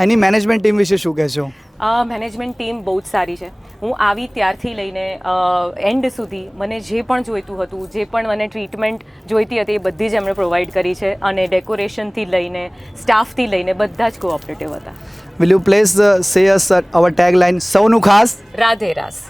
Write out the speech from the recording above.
એની management team વિશે શું કહેશો? મેનેજમેન્ટ ટીમ બહુ જ સારી છે. હું આવી ત્યારથી લઈને એન્ડ સુધી મને જે પણ જોઈતું હતું, જે પણ મને ટ્રીટમેન્ટ જોઈતી હતી એ બધી જ એમણે પ્રોવાઈડ કરી છે. અને ડેકોરેશનથી લઈને સ્ટાફથી લઈને બધા જ કોઓપરેટિવ હતા. Will you please say us our tagline, સૌનું ખાસ રાધે રાસ.